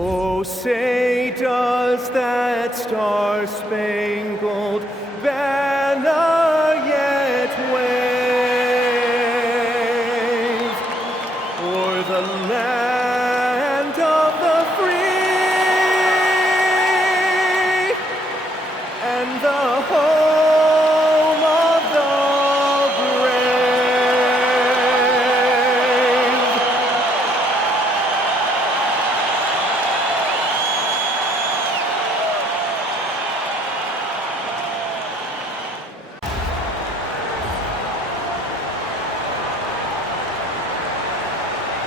Oh, say does that star-spangled banner yet wave o'er the land of the free and the home of the brave.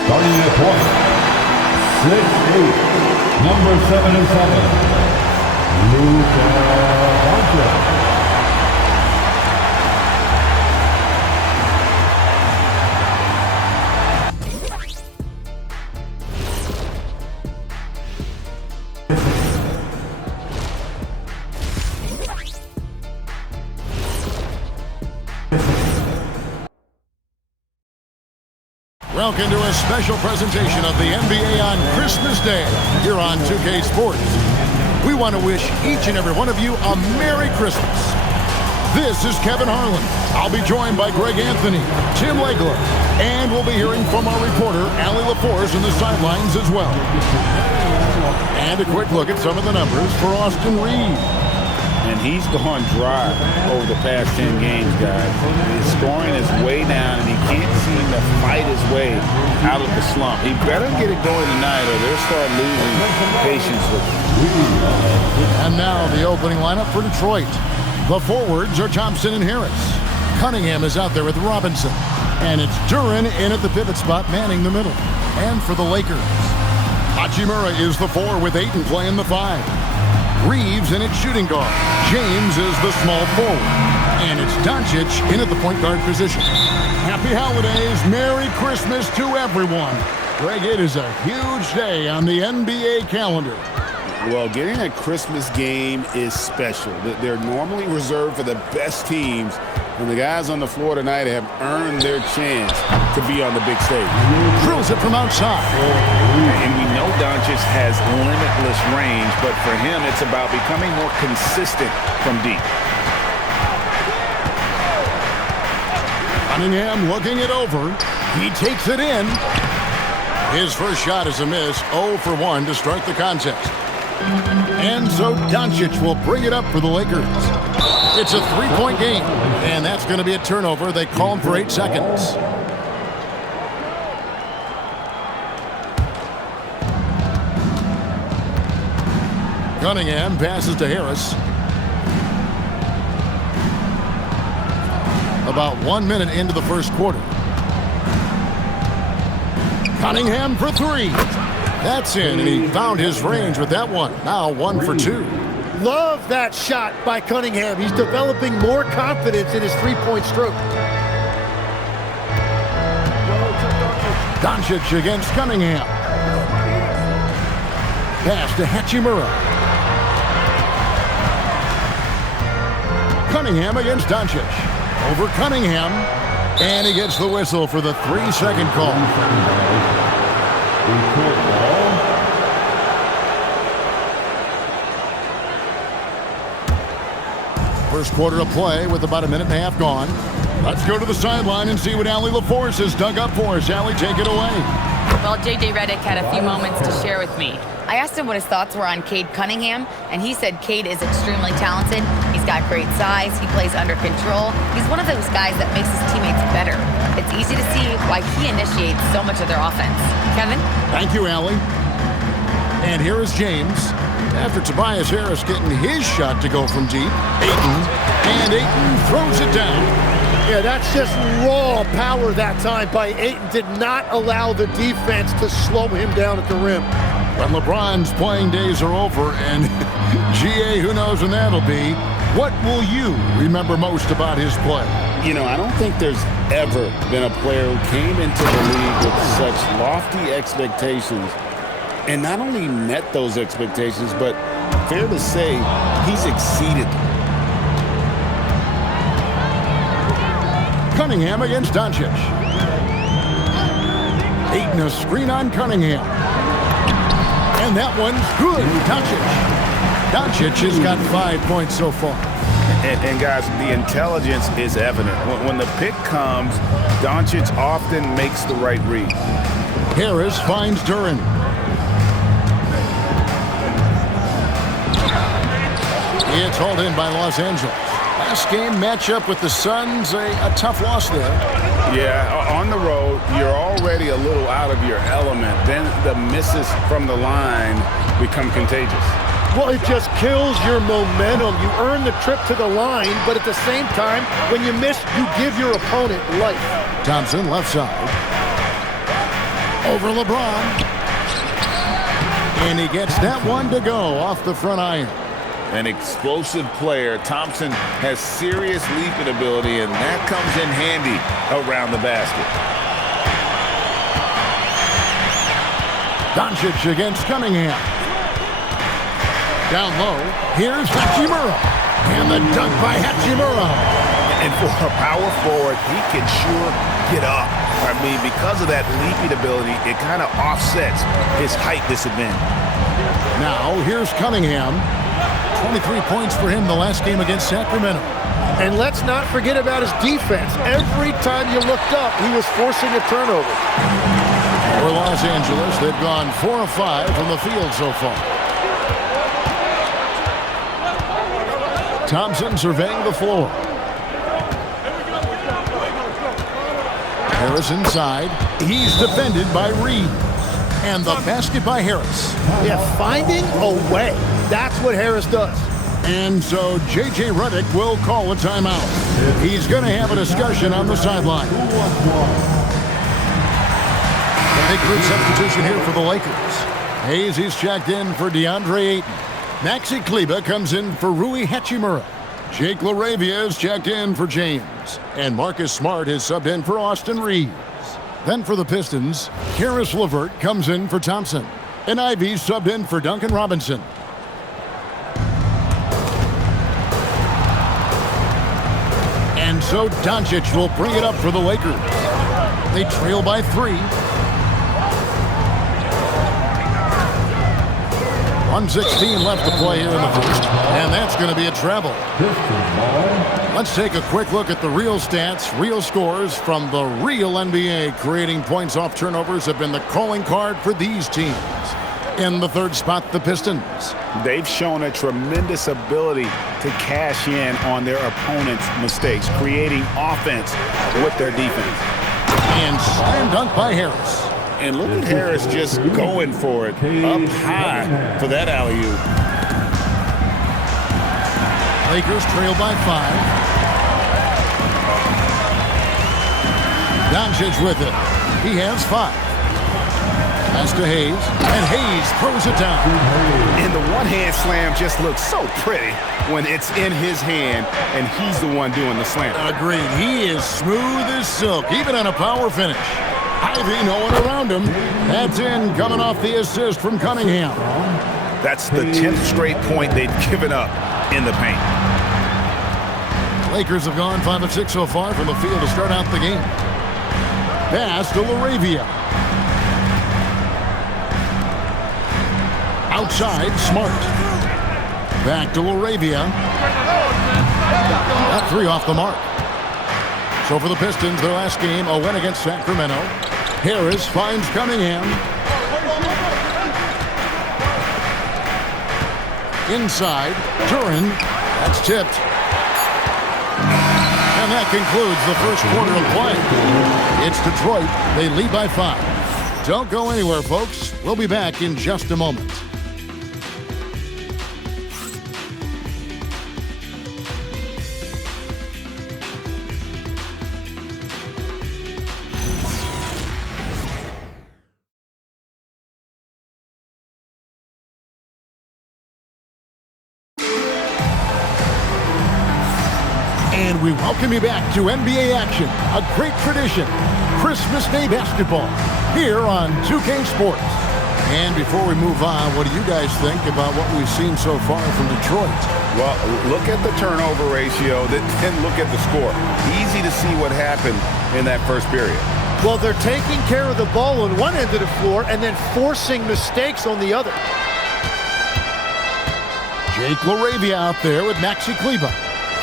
Starting at point, 6'8", number 77, lukadoncic. Welcome to a special presentation of the NBA on Christmas Day here on 2K Sports. We want to wish each and every one of you a Merry Christmas. This is Kevin Harlan. I'll be joined by Greg Anthony, Tim Legler, and we'll be hearing from our reporter, Allie LaForce, in the sidelines as well. And a quick look at some of the numbers for Austin Reed. And he's gone dry over the past 10 games, guys. His scoring is way down, and he can't seem to fight his way out of the slump. He better get it going tonight, or they'll start losing patience with him. And now the opening lineup for Detroit. The forwards are Thompson and Harris. Cunningham is out there with Robinson. And it's Duran in at the pivot spot, manning the middle. And for the Lakers, Hachimura is the 4 with Ayton playing the 5. Reeves in its shooting guard. James is the small forward. And it's Doncic in at the point guard position. Happy holidays. Merry Christmas to everyone. Greg, it is a huge day on the NBA calendar. Well, getting a Christmas game is special. They're normally reserved for the best teams, and the guys on the floor tonight have earned their chance to be on the big stage. Drills it from outside. And we know Doncic has limitless range, but for him, it's about becoming more consistent from deep. Cunningham looking it over. He takes it in. His first shot is a miss. 0 for 1 to start the contest. And so Doncic will bring it up for the Lakers. It's a 3-point game, and that's going to be a turnover. They call him for 8 seconds. Cunningham passes to Harris. About 1 minute into the first quarter. Cunningham for 3. That's in, and he found his range with that one. Now 1 for 2. Love that shot by Cunningham. He's developing more confidence in his three-point stroke. Doncic against Cunningham. Pass to Hachimura. Cunningham against Doncic. Over Cunningham. And he gets the whistle for the 3-second call. First quarter of play with about a minute and a half gone. Let's go to the sideline and see what Allie LaForce has dug up for us. Allie, take it away. Well, J.J. Redick had a few moments to share with me. I asked him what his thoughts were on Cade Cunningham, and he said Cade is extremely talented. He's got great size. He plays under control. He's one of those guys that makes his teammates better. It's easy to see why he initiates so much of their offense. Kevin? Thank you, Allie. And here is James. After Tobias Harris getting his shot to go from deep, Ayton throws it down. Yeah, that's just raw power that time by Ayton. Did not allow the defense to slow him down at the rim. But LeBron's playing days are over, and GA, who knows when that'll be. What will you remember most about his play? You know, I don't think there's ever been a player who came into the league with such lofty expectations and not only met those expectations, but fair to say, he's exceeded them. Cunningham against Doncic. Ayton a screen on Cunningham. And that one's good. Doncic has got 5 points so far. And guys, the intelligence is evident. When the pick comes, Doncic often makes the right read. Harris finds Duran. It's hauled in by Los Angeles. Last game matchup with the Suns, a tough loss there. Yeah, on the road, you're already a little out of your element. Then the misses from the line become contagious. Well, it just kills your momentum. You earn the trip to the line, but at the same time, when you miss, you give your opponent life. Thompson, left side. Over LeBron. And he gets that one to go off the front iron. An explosive player. Thompson has serious leaping ability, and that comes in handy around the basket. Doncic against Cunningham. Down low, here's Hachimura. And the dunk by Hachimura. And for a power forward, he can sure get up. I mean, because of that leaping ability, it kind of offsets his height disadvantage. Now, here's Cunningham. 23 points for him the last game against Sacramento. And let's not forget about his defense. Every time you looked up, he was forcing a turnover. For Los Angeles, they've gone 4 of 5 from the field so far. Thompson surveying the floor. Harris inside. He's defended by Reed. And the basket by Harris. Yeah, finding a way. That's what Harris does. And so J.J. Redick will call a timeout. He's going to have a discussion on the sideline. Big group substitution here for the Lakers. Hayes, he's checked in for DeAndre Ayton. Maxi Kleber comes in for Rui Hachimura. Jake LaRavia is checked in for James. And Marcus Smart is subbed in for Austin Reeves. Then for the Pistons, Karis LeVert comes in for Thompson. And Ivy subbed in for Duncan Robinson. And so Doncic will bring it up for the Lakers. They trail by 3. 1:16 left to play here in the first. And that's going to be a travel. Let's take a quick look at the real stats, real scores from the real NBA. Creating points off turnovers have been the calling card for these teams. In the third spot, the Pistons. They've shown a tremendous ability to cash in on their opponent's mistakes, creating offense with their defense. And slam dunk by Harris. And look at Harris just going for it up high for that alley-oop. Lakers trail by 5. Doncic with it. He has 5. Pass to Hayes, and Hayes throws it down. And the one-hand slam just looks so pretty when it's in his hand, and he's the one doing the slam. Agreed. He is smooth as silk, even on a power finish. Ivy, no one around him. That's in, coming off the assist from Cunningham. That's the 10th straight point they've given up in the paint. Lakers have gone 5 of 6 so far from the field to start out the game. Pass to LaRavia. Outside, Smart. Back to LaRavia. That 3 off the mark. So for the Pistons, their last game, a win against Sacramento. Harris finds Cunningham. Inside, Duran. That's tipped. And that concludes the first quarter of play. It's Detroit. They lead by 5. Don't go anywhere, folks. We'll be back in just a moment. And we welcome you back to NBA action, a great tradition, Christmas Day basketball, here on 2K Sports. And before we move on, what do you guys think about what we've seen so far from Detroit? Well, look at the turnover ratio, then look at the score. Easy to see what happened in that first period. Well, they're taking care of the ball on one end of the floor and then forcing mistakes on the other. Jake LaRavia out there with Maxi Kleber.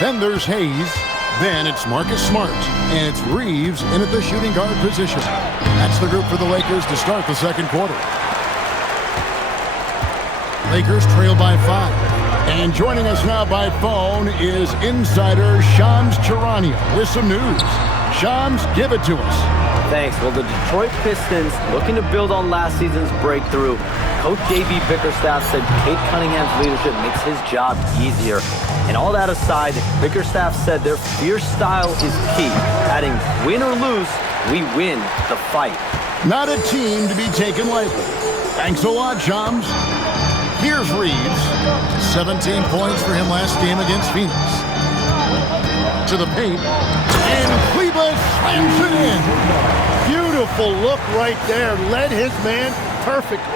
Then there's Hayes. Then it's Marcus Smart. And it's Reeves in at the shooting guard position. That's the group for the Lakers to start the second quarter. Lakers trail by 5. And joining us now by phone is insider Shams Charania with some news. Shams, give it to us. Thanks. Well, the Detroit Pistons, looking to build on last season's breakthrough, Coach J.B. Bickerstaff said Cade Cunningham's leadership makes his job easier. And all that aside, Bickerstaff said their fierce style is key, adding, win or lose, we win the fight. Not a team to be taken lightly. Thanks a lot, Shams. Here's Reeves. 17 points for him last game against Phoenix. To the paint. And Kleber slams it in. Beautiful look right there. Led his man perfectly.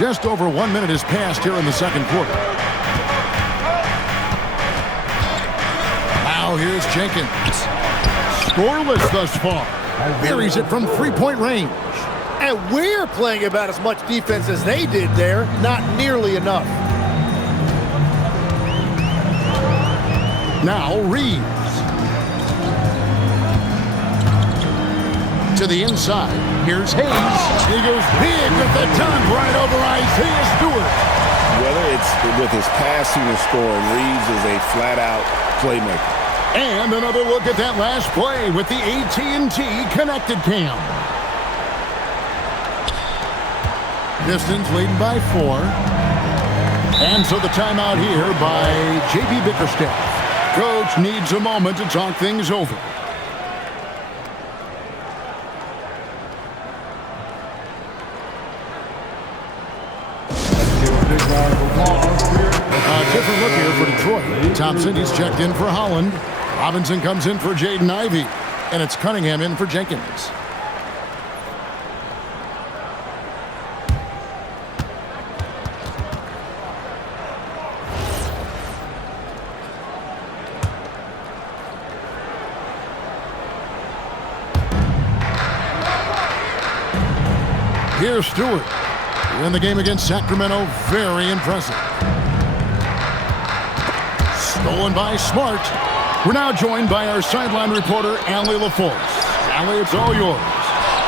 Just over 1 minute has passed here in the second quarter. Now here's Jenkins. Scoreless thus far. Buries it from three-point range. And we're playing about as much defense as they did there. Not nearly enough. Now Reeves. To the inside. Here's Hayes. He goes big with the dunk right over Isaiah Stewart. Whether it's with his passing or scoring, Reeves is a flat-out playmaker. And another look at that last play with the AT&T Connected Cam. Pistons leading by 4. And so the timeout here by J.B. Bickerstaff. Coach needs a moment to talk things over. A different look here for Detroit. Thompson, he's checked in for Holland. Robinson comes in for Jaden Ivey. And it's Cunningham in for Jenkins. Here's Stewart. In the game against Sacramento, very impressive. Stolen by Smart. We're now joined by our sideline reporter, Allie LaForce. Allie, it's all yours.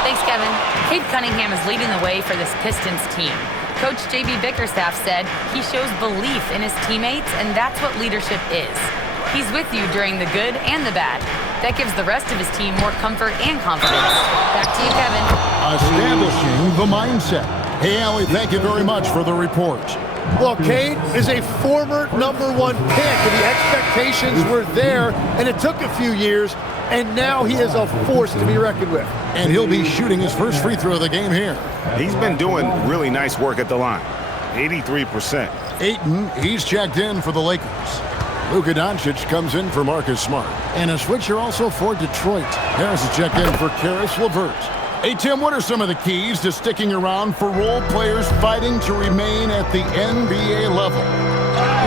Thanks, Kevin. Cade Cunningham is leading the way for this Pistons team. Coach J.B. Bickerstaff said he shows belief in his teammates, and that's what leadership is. He's with you during the good and the bad. That gives the rest of his team more comfort and confidence. Back to you, Kevin. Establishing the mindset. Hey, Allie, thank you very much for the report. Well, Cade is a former #1 pick, and the expectations were there, and it took a few years, and now he is a force to be reckoned with. And he'll be shooting his first free throw of the game here. He's been doing really nice work at the line. 83%. Ayton, he's checked in for the Lakers. Lukadoncic comes in for Marcus Smart. And a switcher also for Detroit. Harris is checked in for Karis LeVert. Hey, Tim, what are some of the keys to sticking around for role players fighting to remain at the NBA level?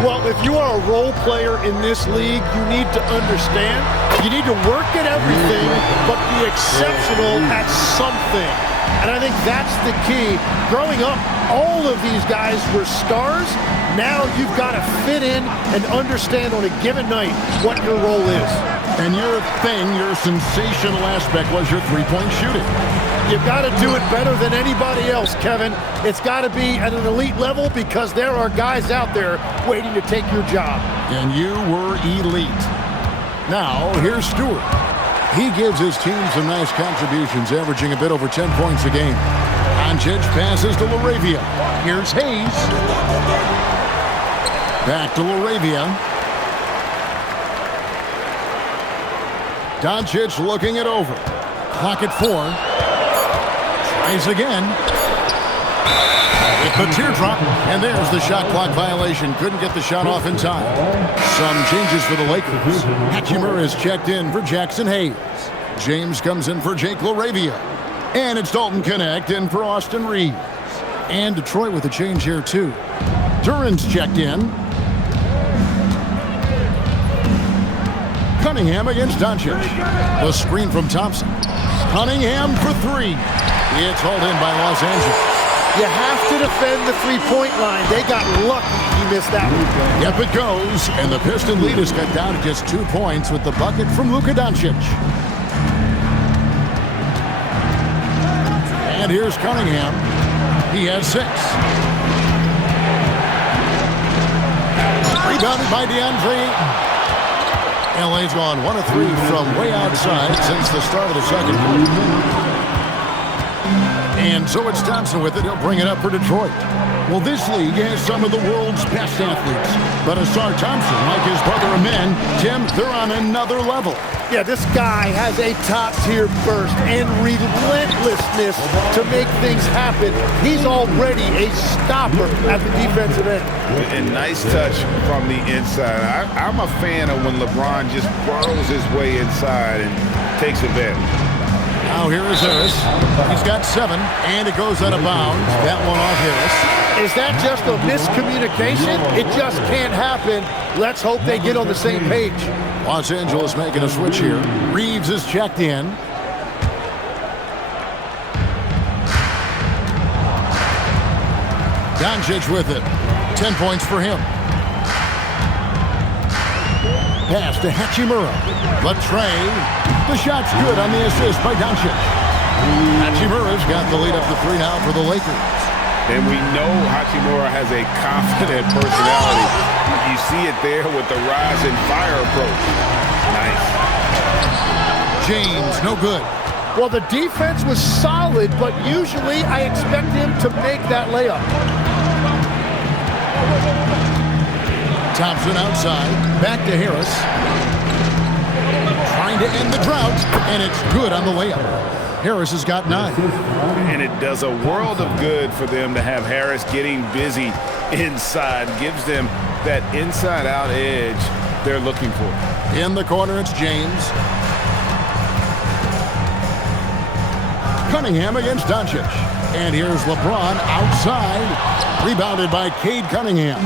Well, if you are a role player in this league, you need to understand you need to work at everything, but be exceptional at something. And I think that's the key. Growing up, all of these guys were stars. Now you've got to fit in and understand on a given night what your role is. And your sensational aspect was your three-point shooting. You've got to do it better than anybody else, Kevin. It's got to be at an elite level because there are guys out there waiting to take your job. And you were elite. Now, here's Stewart. He gives his team some nice contributions, averaging a bit over 10 points a game. Doncic passes to LaRavia. Here's Hayes. Back to LaRavia. Doncic looking it over. Clock at 4. Tries again. With the teardrop. And there's the shot clock violation. Couldn't get the shot off in time. Some changes for the Lakers. Hachimura is checked in for Jackson Hayes. James comes in for Jake LaRavia. And it's Dalton Connect in for Austin Reeves. And Detroit with a change here too. Duran's checked in. Cunningham against Doncic. The screen from Thompson. Cunningham for three. It's hauled in by Los Angeles. You have to defend the three-point line. They got lucky he missed that one. Yep, it goes. And the Piston lead is cut down to just 2 points with the bucket from lukadoncic. And here's Cunningham. He has 6. Rebounded by DeAndre. LA's gone 1 of 3 from way outside since the start of the second quarter. And so it's Thompson with it. He'll bring it up for Detroit. Well, this league has some of the world's best athletes. But Asar Thompson, like his brother Amen, Tim, they're on another level. Yeah, this guy has a top-tier burst and relentlessness to make things happen. He's already a stopper at the defensive end. And nice touch from the inside. I'm a fan of when LeBron just burrows his way inside and takes advantage. Now here is Harris. He's got 7, and it goes out of bounds. That one off Harris. Is that just a miscommunication? It just can't happen. Let's hope they get on the same page. Los Angeles making a switch here. Reeves is checked in. Doncic with it. 10 points for him. Pass to Hachimura. The tray. The shot's good on the assist by Doncic. Hachimura's got the lead up to 3 now for the Lakers. And we know Hachimura has a confident personality. You see it there with the rise and fire approach. Nice. James, no good. Well, the defense was solid, but usually I expect him to make that layup. Thompson outside. Back to Harris. Trying to end the drought, and it's good on the layup. Harris has got 9. And it does a world of good for them to have Harris getting busy inside. Gives them that inside-out edge they're looking for. In the corner, it's James. Cunningham against Doncic. And here's LeBron outside. Rebounded by Cade Cunningham.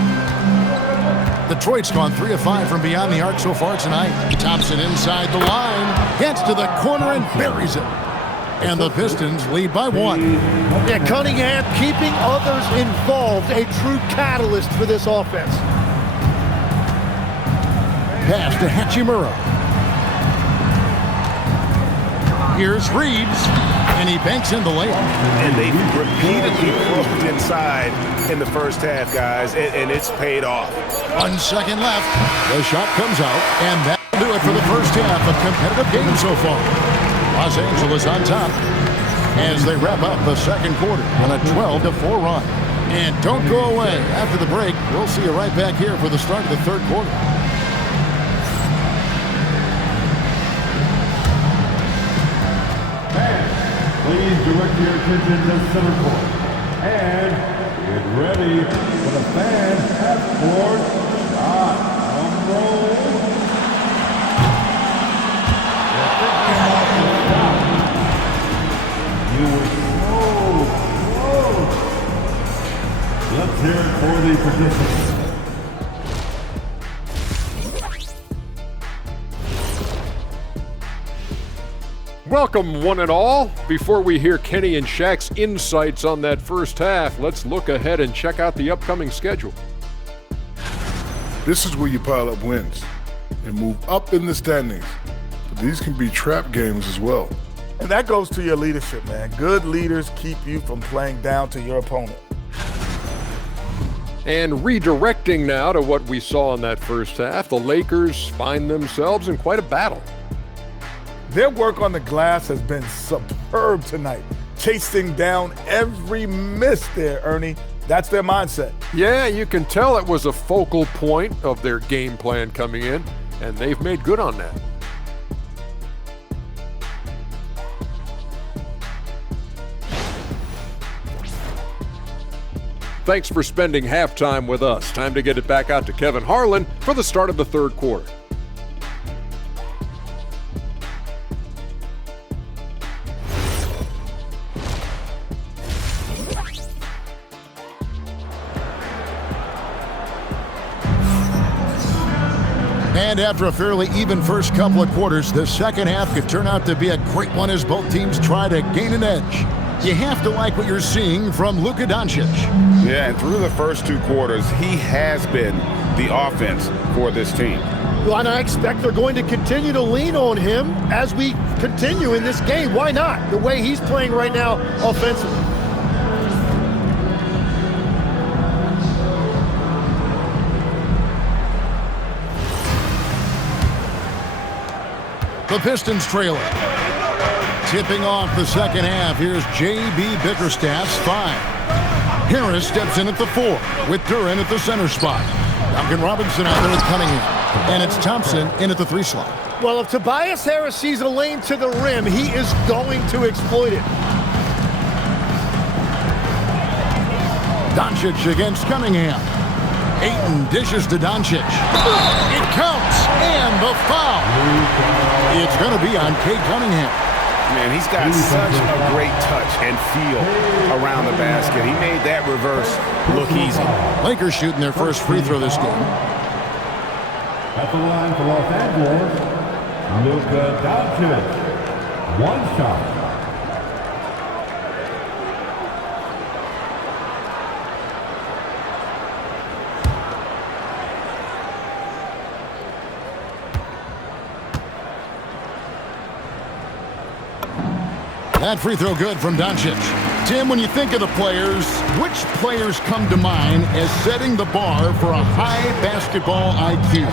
Detroit's gone 3 of 5 from beyond the arc so far tonight. Thompson inside the line. Gets to the corner and buries it. And the Pistons lead by 1. Yeah, Cunningham keeping others involved, a true catalyst for this offense. Pass to Hachimura. Here's Reeves, and he banks in the layup. And they've repeatedly proved inside in the first half, guys, and it's paid off. 1 second left. The shot comes out, and that'll do it for the first half of competitive game so far. Los Angeles on top as they wrap up the second quarter on a 12-4 run. And don't go away. After the break, we'll see you right back here for the start of the third quarter. Please direct your attention to center court. And get ready for the fan half-court shot. Drum roll. You were so close. Let's hear it for the participants. Welcome, one and all. Before we hear Kenny and Shaq's insights on that first half, let's look ahead and check out the upcoming schedule. This is where you pile up wins and move up in the standings. But these can be trap games as well. And that goes to your leadership, man. Good leaders keep you from playing down to your opponent. And redirecting now to what we saw in that first half, the Lakers find themselves in quite a battle. Their work on the glass has been superb tonight, chasing down every miss there, Ernie. That's their mindset. Yeah, you can tell it was a focal point of their game plan coming in, and they've made good on that. Thanks for spending halftime with us. Time to get it back out to Kevin Harlan for the start of the third quarter. And after a fairly even first couple of quarters, the second half could turn out to be a great one as both teams try to gain an edge. You have to like what you're seeing from Luka-Doncic. Yeah, and through the first 2 quarters, he has been the offense for this team. Well, and I expect they're going to continue to lean on him as we continue in this game. Why not? The way he's playing right now offensively. The Pistons trail it. Tipping off the second half, here's J.B. Bickerstaff's 5. Harris steps in at the 4 with Duren at the center spot. Duncan Robinson out there with Cunningham. And it's Thompson in at the 3 slot. Well, if Tobias Harris sees a lane to the rim, he is going to exploit it. Doncic against Cunningham. Ayton dishes to Doncic. It counts, and the foul. It's going to be on Cade Cunningham. Man, he's got such a great touch and feel around the basket. He made that reverse look easy. Lakers shooting their first free throw this game. At the line for Los Angeles, Luka-Doncic. 1 shot. That free throw good from Doncic. Tim, when you think of the players, which players come to mind as setting the bar for a high basketball IQ?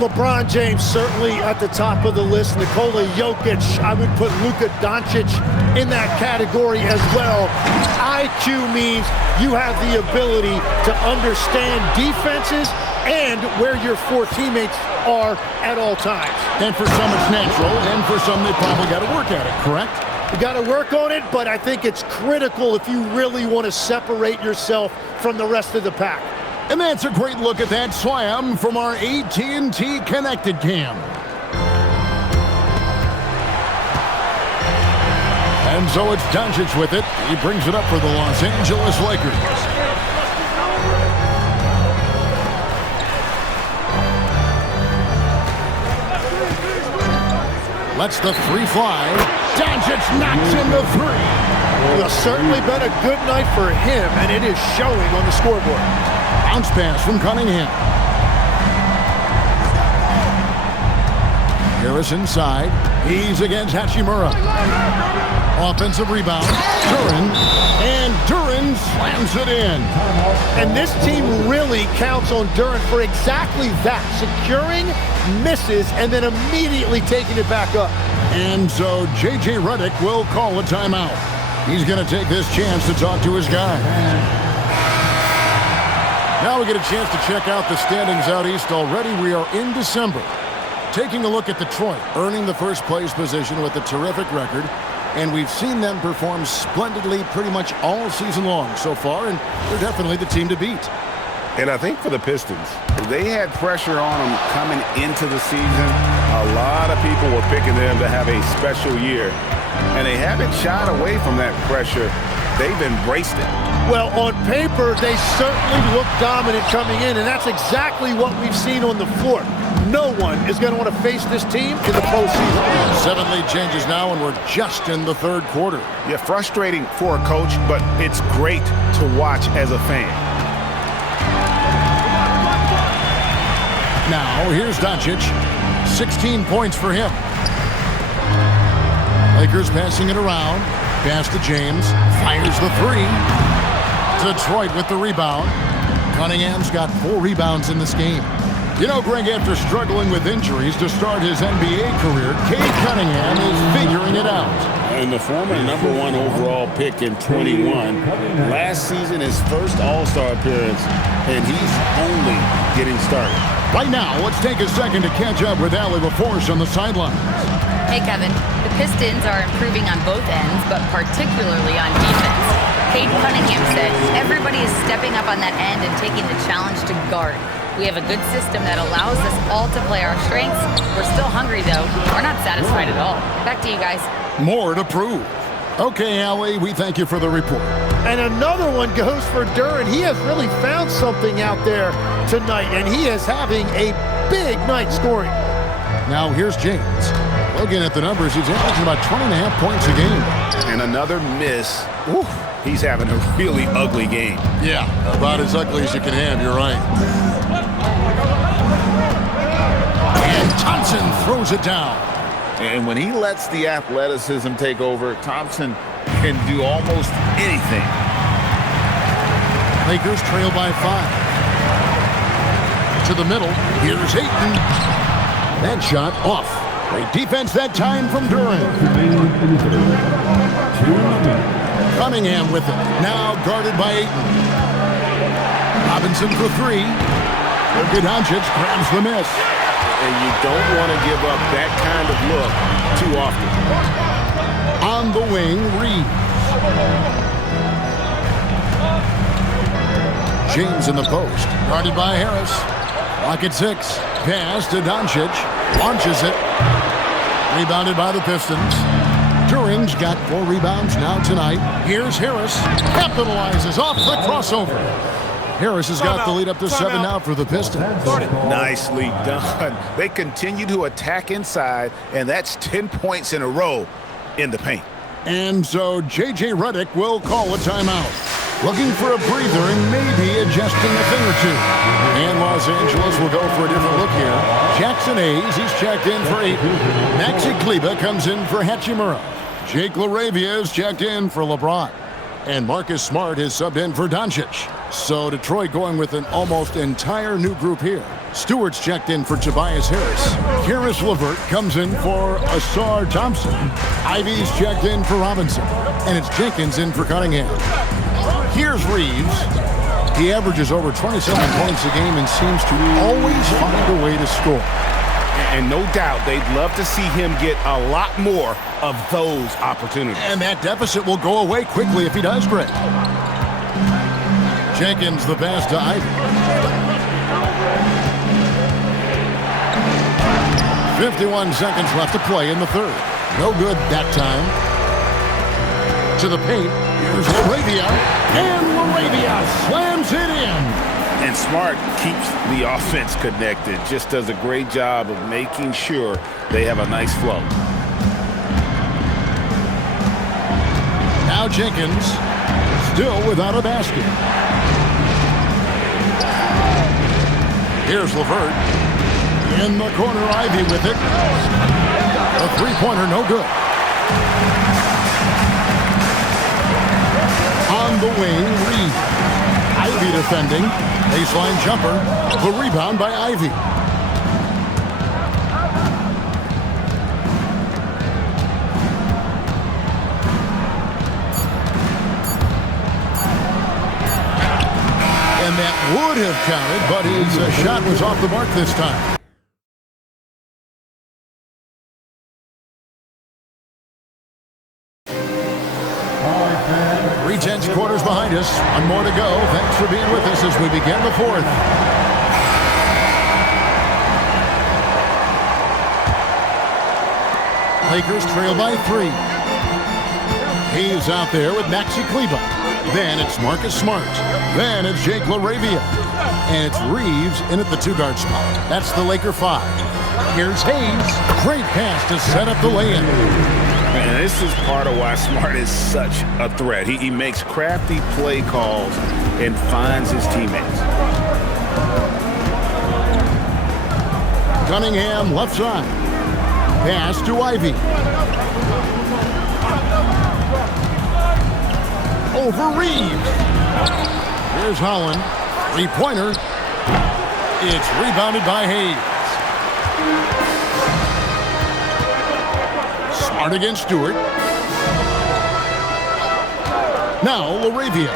LeBron James certainly at the top of the list. Nikola Jokic, I would put Luka Doncic in that category as well. IQ means you have the ability to understand defenses and where your 4 teammates are at all times. And for some it's natural, and for some they probably got to work at it, correct? You got to work on it, but I think it's critical if you really want to separate yourself from the rest of the pack. And that's a great look at that slam from our AT&T Connected Cam. And so it's Doncic with it. He brings it up for the Los Angeles Lakers. Lets the 3 fly. Doncic knocks in the 3. Well, certainly been a good night for him, and it is showing on the scoreboard. Bounce pass from Cunningham. Harris inside. He's against Hachimura. Offensive rebound. Duren. And Duren slams it in. And this team really counts on Duren for exactly that. Securing, misses, and then immediately taking it back up. And so J.J. Redick will call a timeout. He's going to take this chance to talk to his guy. Now we get a chance to check out the standings out east already. We are in December. Taking a look at Detroit, earning the first place position with a terrific record. And we've seen them perform splendidly pretty much all season long so far, and they're definitely the team to beat. And I think for the Pistons, they had pressure on them coming into the season. A lot of people were picking them to have a special year, and they haven't shied away from that pressure. They've embraced it. Well, on paper, they certainly look dominant coming in, and that's exactly what we've seen on the floor. No one is going to want to face this team in the postseason. 7 lead changes now, and we're just in the 3rd quarter. Yeah, frustrating for a coach, but it's great to watch as a fan. Now, here's Doncic. 16 points for him. Lakers passing it around. Pass to James. Fires the 3. Detroit with the rebound. Cunningham's got 4 rebounds in this game. You know, Greg, after struggling with injuries to start his NBA career, Cade Cunningham is figuring it out. And the former #1 overall pick in 21. Last season, his first All-Star appearance, and he's only getting started. Right now, let's take a second to catch up with Allie LaForce on the sidelines. Hey, Kevin. The Pistons are improving on both ends, but particularly on defense. Cade Cunningham said everybody is stepping up on that end and taking the challenge to guard. We have a good system that allows us all to play our strengths. We're still hungry, though. We're not satisfied at all. Back to you guys. More to prove. Okay, Allie, we thank you for the report. And another one goes for Duren. He has really found something out there tonight, and he is having a big night scoring. Now here's James. Looking at the numbers, he's averaging about 20.5 points a game. And another miss. Woo, he's having a really ugly game. Yeah, about as ugly as you can have, you're right. And Thompson throws it down. And when he lets the athleticism take over, Thompson can do almost anything. Lakers trail by 5. To the middle, here's Ayton. That shot off. Great defense that time from Duran. Cunningham with it. Now guarded by Ayton. Robinson for 3. Lukadoncic grabs the miss. And you don't want to give up that kind of look too often. On the wing, Reeves. James in the post. Guarded by Harris. Clock at 6. Pass to Doncic. Launches it. Rebounded by the Pistons. Turing's got 4 rebounds now tonight. Here's Harris. Capitalizes off the crossover. Harris has got the lead up to 7 now for the Pistons. Nicely done. They continue to attack inside, and that's 10 points in a row in the paint. And so J.J. Redick will call a timeout. Looking for a breather and maybe adjusting a thing or two. And Los Angeles will go for a different look here. Jackson Hayes, he's checked in for 8. Maxi Kleber comes in for Hachimura. Jake LaRavia is checked in for LeBron. And Marcus Smart is subbed in for Doncic. So Detroit going with an almost entire new group here. Stewart's checked in for Tobias Harris. Karis LeVert comes in for Asar Thompson. Ivy's checked in for Robinson. And it's Jenkins in for Cunningham. Here's Reeves. He averages over 27 points a game and seems to always find a way to score. And no doubt they'd love to see him get a lot more of those opportunities. And that deficit will go away quickly if he does great. Jenkins the pass to Ivy. 51 seconds left to play in the third. No good that time. To the paint. Here's LaRavia. And LaRavia slams it in. And Smart keeps the offense connected. Just does a great job of making sure they have a nice flow. Now Jenkins still without a basket. Here's LeVert. In the corner, Ivy with it. A three-pointer, no good. On the wing, Reed. Ivy defending. Baseline jumper. The rebound by Ivy. And that would have counted, but his shot was off the mark this time. Tense quarters behind us. One more to go. Thanks for being with us as we begin the fourth. Lakers trail by 3. He's out there with Maxi Kleber. Then it's Marcus Smart. Then it's Jake LaRavia. And it's Reeves in at the 2-guard spot. That's the Laker 5. Here's Hayes. Great pass to set up the lay-in. And this is part of why Smart is such a threat. He makes crafty play calls and finds his teammates. Cunningham left side. Pass to Ivy. Over Reeves. Here's Holland. Three-pointer. It's rebounded by Hayes. Smart against Stewart. Now LaRavia.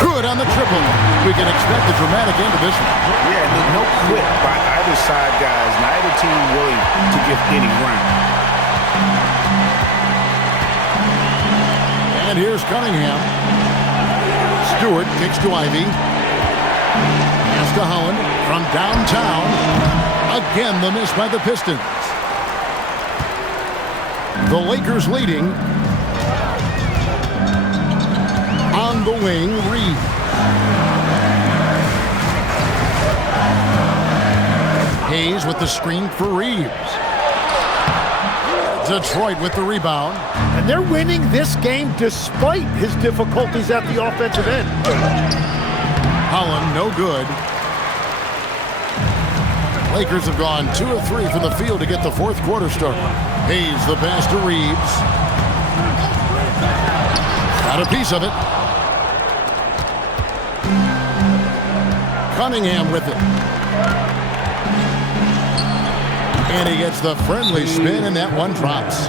Good on the triple. We can expect a dramatic end to this one. Yeah, no quit by either side, guys. Neither team willing to give any ground. And here's Cunningham. Stewart kicks to Ivy. Pass to Holland from downtown. Again, the miss by the Pistons. The Lakers leading. On the wing, Reed. Hayes with the screen for Reeves. Detroit with the rebound. And they're winning this game despite his difficulties at the offensive end. Holland, no good. Lakers have gone 2 of 3 from the field to get the fourth quarter started. Hayes, the pass to Reeves. Got a piece of it. Cunningham with it. And he gets the friendly spin, and that one drops.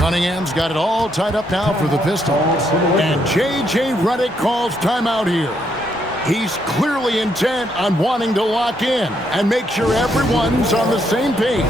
Cunningham's got it all tied up now for the Pistons. And J.J. Redick calls timeout here. He's clearly intent on wanting to lock in and make sure everyone's on the same page.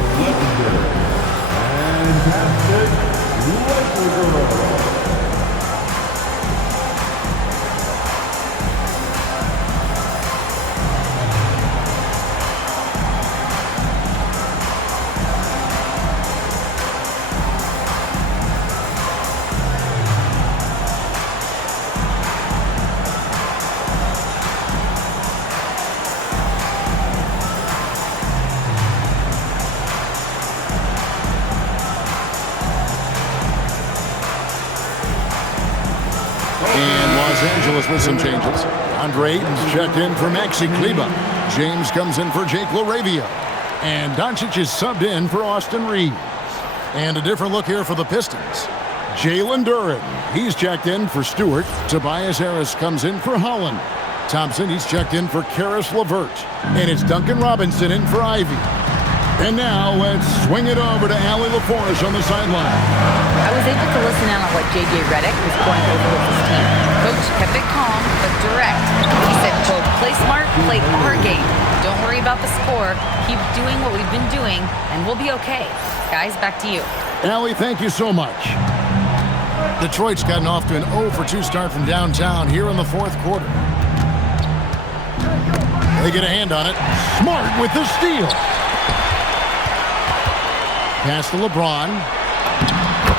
With some changes. Andre Ayton's checked in for Maxi Kleber. James comes in for Jake LaRavia. And Doncic is subbed in for Austin Reeves. And a different look here for the Pistons. Jalen Duren, he's checked in for Stewart. Tobias Harris comes in for Holland. Thompson, he's checked in for Karis LeVert. And it's Duncan Robinson in for Ivy. And now let's swing it over to Allie LaForge on the sideline. I was able to listen in on what J.J. Redick was going over with his team. Coach kept it calm but direct. He said, quote, play smart, play our game. Don't worry about the score. Keep doing what we've been doing, and we'll be okay. Guys, back to you. Allie, thank you so much. Detroit's gotten off to an 0-for-2 start from downtown here in the fourth quarter. They get a hand on it. Smart with the steal. Pass to LeBron.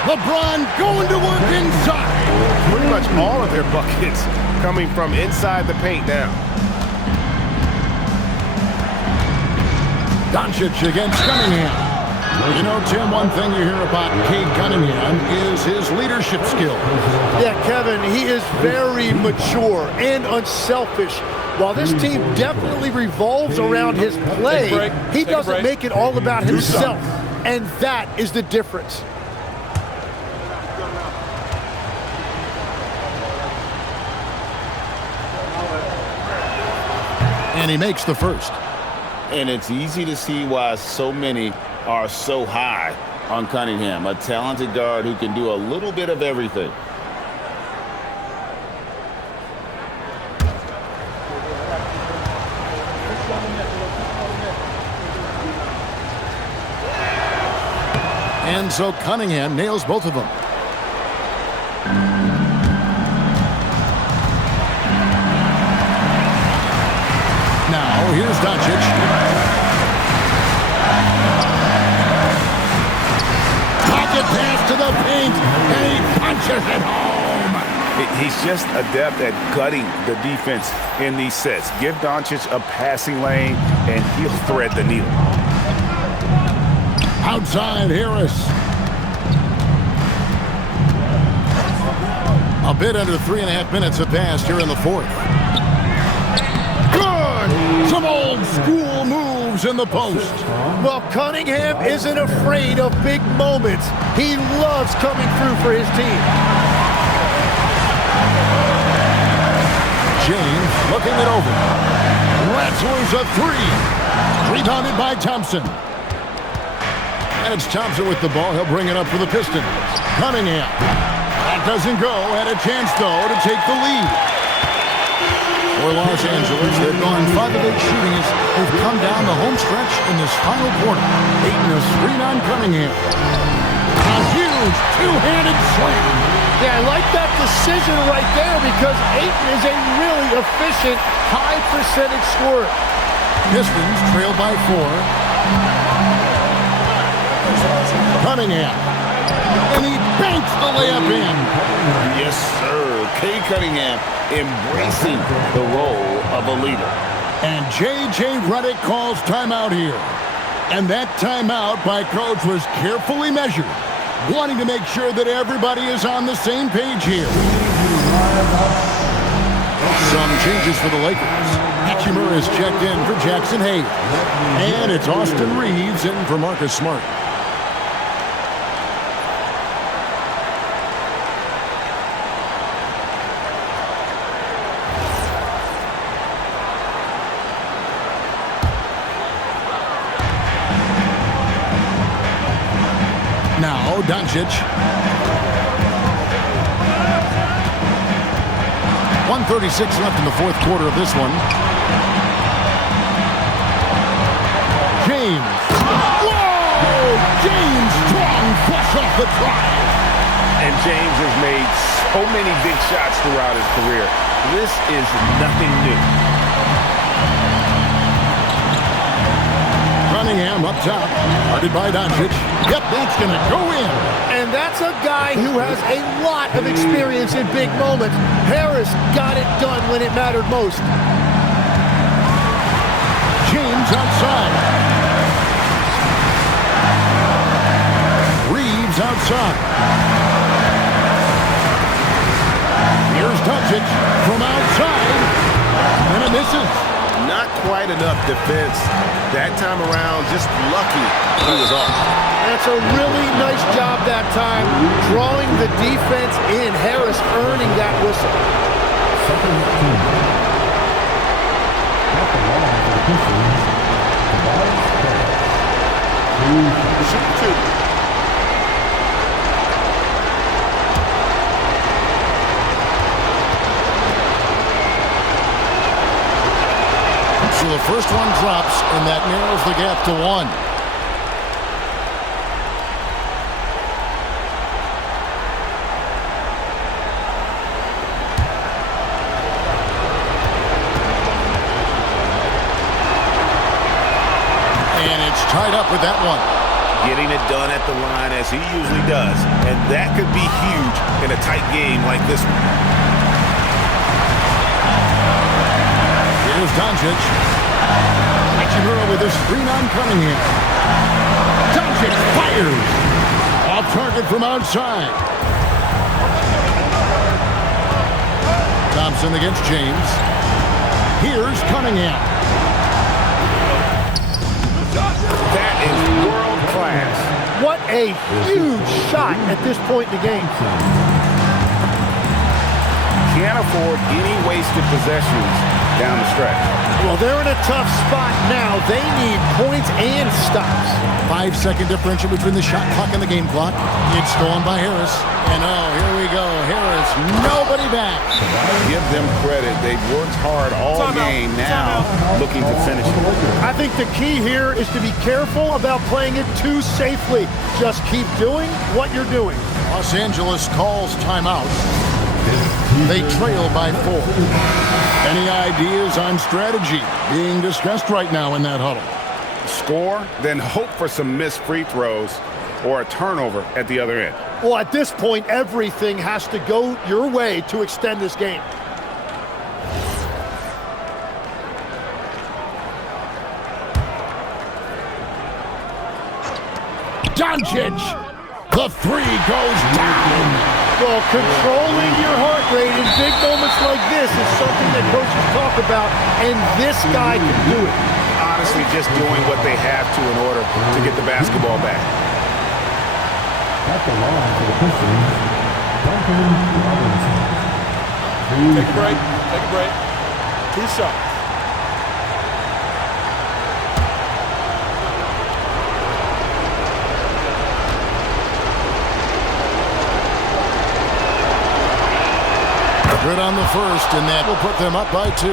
LeBron going to work inside. Pretty much all of their buckets coming from inside the paint now. Doncic against Cunningham. You know, Tim, one thing you hear about Cade Cunningham is his leadership skills. Yeah, Kevin, he is very mature and unselfish. While this team definitely revolves around his play, he doesn't make it all about himself. And that is the difference. And he makes the first. And it's easy to see why so many are so high on Cunningham, a talented guard who can do a little bit of everything. And so Cunningham nails both of them. Now, here's Doncic. Pocket pass to the paint, and he punches it home. He's just adept at gutting the defense in these sets. Give Doncic a passing lane, and he'll thread the needle. Outside Harris. A bit under 3.5 minutes have passed here in the fourth. Good! Some old school moves in the post. Well, Cunningham isn't afraid of big moments. He loves coming through for his team. James looking it over. Rattler's a three. Rebounded by Thompson. And it's Thompson with the ball. He'll bring it up for the Pistons. Cunningham. That doesn't go. Had a chance, though, to take the lead. For Los Angeles, they've gone 5 of 8 shooting as they've come down the home stretch in this final quarter. Ayton a screen on Cunningham. A huge two-handed slam. Yeah, I like that decision right there because Ayton is a really efficient, high-percentage scorer. Pistons trail by 4. Cunningham. And he banks the layup in. Yes, sir. Cade Cunningham embracing the role of a leader. And J.J. Redick calls timeout here. And that timeout by coach was carefully measured, wanting to make sure that everybody is on the same page here. Some changes for the Lakers. Hachimura is checked in for Jackson Hayes. And it's Austin Reeves in for Marcus Smart. Now, Doncic. 1:36 left in the fourth quarter of this one. James. Whoa! James strong flush off the drive. And James has made so many big shots throughout his career. This is nothing new. Cunningham up top, guarded by Doncic. Yep, that's going to go in. And that's a guy who has a lot of experience in big moments. Harris got it done when it mattered most. James outside. Reeves outside. Here's Doncic from outside. And it misses. Not quite enough defense that time around. Just lucky he was off. That's a really nice job that time, drawing the defense in. Harris earning that whistle. So the first one drops, and that narrows the gap to 1. And it's tied up with that one. Getting it done at the line as he usually does. And that could be huge in a tight game like this one. Here's Doncic. Hachimura with his screen on Cunningham. Doncic fires. Off target from outside. Thompson against James. Here's Cunningham. That is world class. What a huge shot at this point in the game. Can't afford any wasted possessions down the stretch. Well, they're in a tough spot now. They need points and stops. 5-second differential between the shot clock and the game clock. It's stolen by Harris. And oh, here we go. Harris, nobody back. Give them credit. They've worked hard all game. Now looking to finish it. I think the key here is to be careful about playing it too safely. Just keep doing what you're doing. Los Angeles calls timeout. They trail by 4. Any ideas on strategy being discussed right now in that huddle? Score, then hope for some missed free throws or a turnover at the other end. Well, at this point, everything has to go your way to extend this game. Doncic! The 3 goes down! Well, controlling your heart rate in big moments like this is something that coaches talk about, and this guy can do it. Honestly, just doing what they have to in order to get the basketball back. At the line for the Pistons, Robinson. Take a break. Take a break. 2 shots. Good on the first, and that will put them up by 2.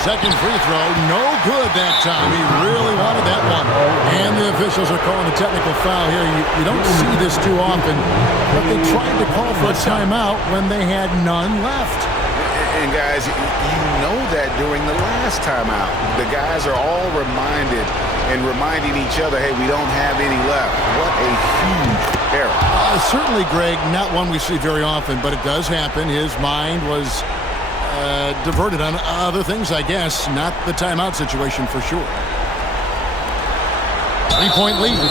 Second free throw, no good that time. He really wanted that one. And the officials are calling a technical foul here. You don't see this too often, but they tried to call for a timeout when they had none left. And guys, you know that during the last timeout, the guys are all reminded and reminding each other, hey, we don't have any left. What a huge error. Certainly, Greg, not one we see very often, but it does happen. His mind was diverted on other things, I guess, not the timeout situation for sure. 3-point lead,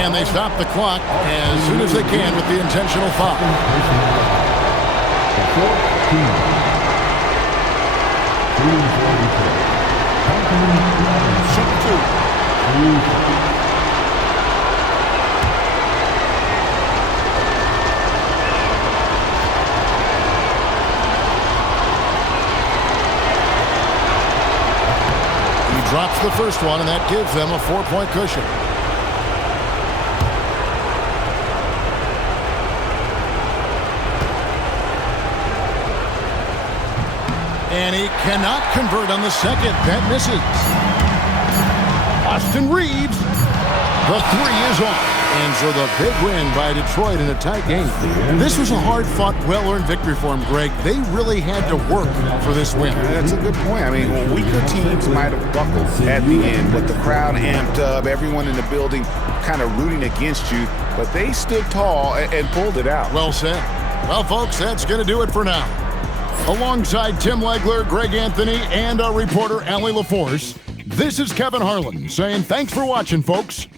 and they stop the clock as soon as they can with the intentional foul. He drops the first one, and that gives them a 4-point cushion. And he cannot convert on the second. That misses. Austin Reeves. The three is off. And so the big win by Detroit in a tight game. This was a hard-fought, well-earned victory for them, Greg. They really had to work for this win. That's a good point. I mean, weaker teams might have buckled at the end, but the crowd amped up, everyone in the building kind of rooting against you, but they stood tall and pulled it out. Well said. Well, folks, that's going to do it for now. Alongside Tim Legler, Greg Anthony, and our reporter, Allie LaForce, this is Kevin Harlan saying thanks for watching, folks.